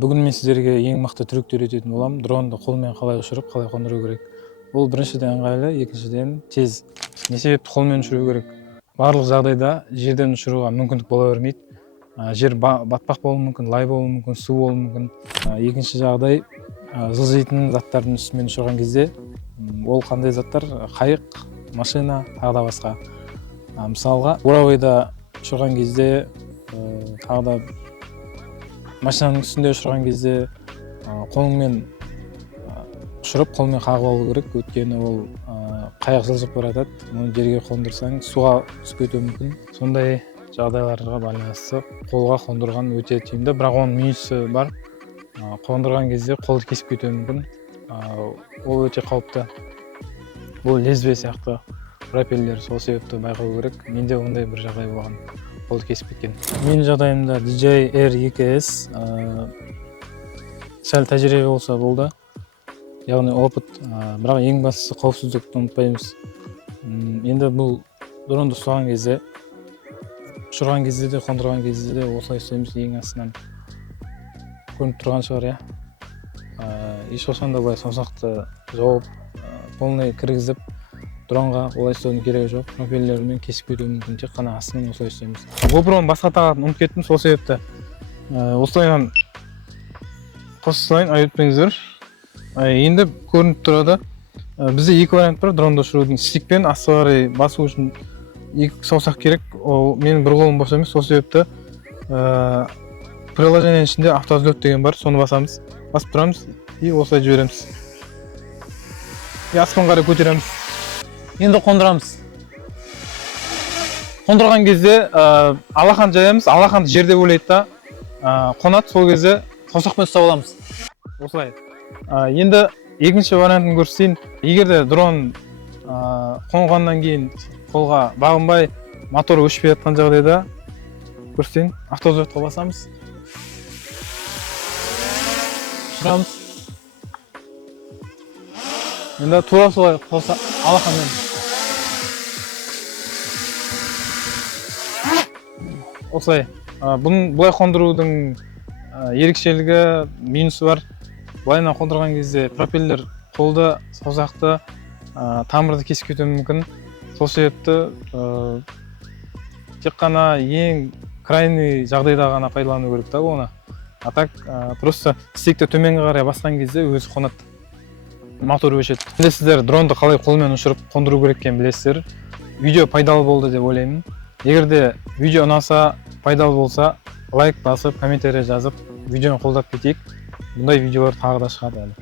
Бүгін мен сіздерге ең мықты трюкті үйрететін боламын. Дронды қолмен қалай ұшырып, қалай қондыру керек. Ол біріншіден ыңғайлы, екіншіден тез. Не себепті қолмен ұшыру керек? Барлық жағдайда жерден ұшыруға мүмкіндік бола бермейді. Жер батпақ болуы мүмкін, лай болуы мүмкін, су болуы мүмкін. Екінші жағдай, жылжитын заттардың үстімен ұшырған кезде, ол қандай заттар? Қайық, машина, тағы да басқа. Мысалға, буровойда ұшырған кезде, тағы да машинаның үстінде ұшырған кезде қолыңмен ұшырып, қолмен қағып алу керек, өйткені ол қайық жылжып бара жатады. Оны жерге қондырсаң, суға түсіп кетуі мүмкін. Сондай жағдайларға байланысты қолға қондырған өте тиімді, бірақ оның минусы бар. Қондырған кезде қолды кесіп кетуі мүмкін. Ол өте қауіпті. Бұл лезвие сияқты пропеллер, сол себепті байқау керек. Менде ондай бір жағдай болған. Қолды кесіп кеткен. Менің жағдайымда DJI R2S сәл тәжірибе болса болды. Яғни опыт, бірақ ең бастысы қауіпсіздікті ұмытпаймыз. Енді бұл дронды ұстаған кезде, ұшырған кезде де, қондырған кезде де осылай ұстаймыз. Ең астынан көрініп тұрған шығар, ешқашан да былай саусақты жауып, полный кіргізіп, дронға олай ұстаудың керегі жоқ. Пропеллермен кесіп кетуі мүмкін, тек қана астымен осылай ұстаймыз. GoPro'ны басқа тағатын ұмытып кеттім, сол себепті осылайынан қосылайын, айыппеңіздер. Енді көрініп тұрады. Бізде екі вариант бар дронды ұшырудың. Стикпен астыға қарай басу үшін екі саусақ керек. Ол менің бір қолым бос емес, сол себепті приложениенің ішінде автовзлет деген бар, соны басамыз. Басып тұрамыз и осылай жібереміз. Аспанға қарай көтереміз. Енді қондырамыз. Қондырған кезде алақан жаямыз, алақанды жерде ойлайды да, қонады, сол кезде саусақпен ұстап аламыз. Осылай. Енді екінші вариантын көрсетейін. Егер де дрон қонғаннан кейін қолға бағынбай, моторы өшпей жатқан жағдайда көрсетейін. Автовзлетқа басамыз. Ұшырамыз. Енді тура солай қолса алақанмен. Осылай. Бұлай қондырудың ерекшелігі, минусы бар. Бұлайынан қондырған кезде пропеллер қолды, саусақты, тамырды кесіп кетуі мүмкін. Сол себепті тек қана ең крайний жағдайда ғана пайдалану керек та оны. А так просто стикті төменге қарай басқан кезде өзі қонады. Мотор өшеді. Енді сіздер дронды қалай қолмен ұшырып қондыру керек екенін білесіздер. Видео пайдалы болды деп ойлаймын. Егер де видео ұнаса, пайдалы болса, лайк басып, комментарий жазып, видеоны қолдап кетейік. Бұндай видеолар тағы да шығады әлі.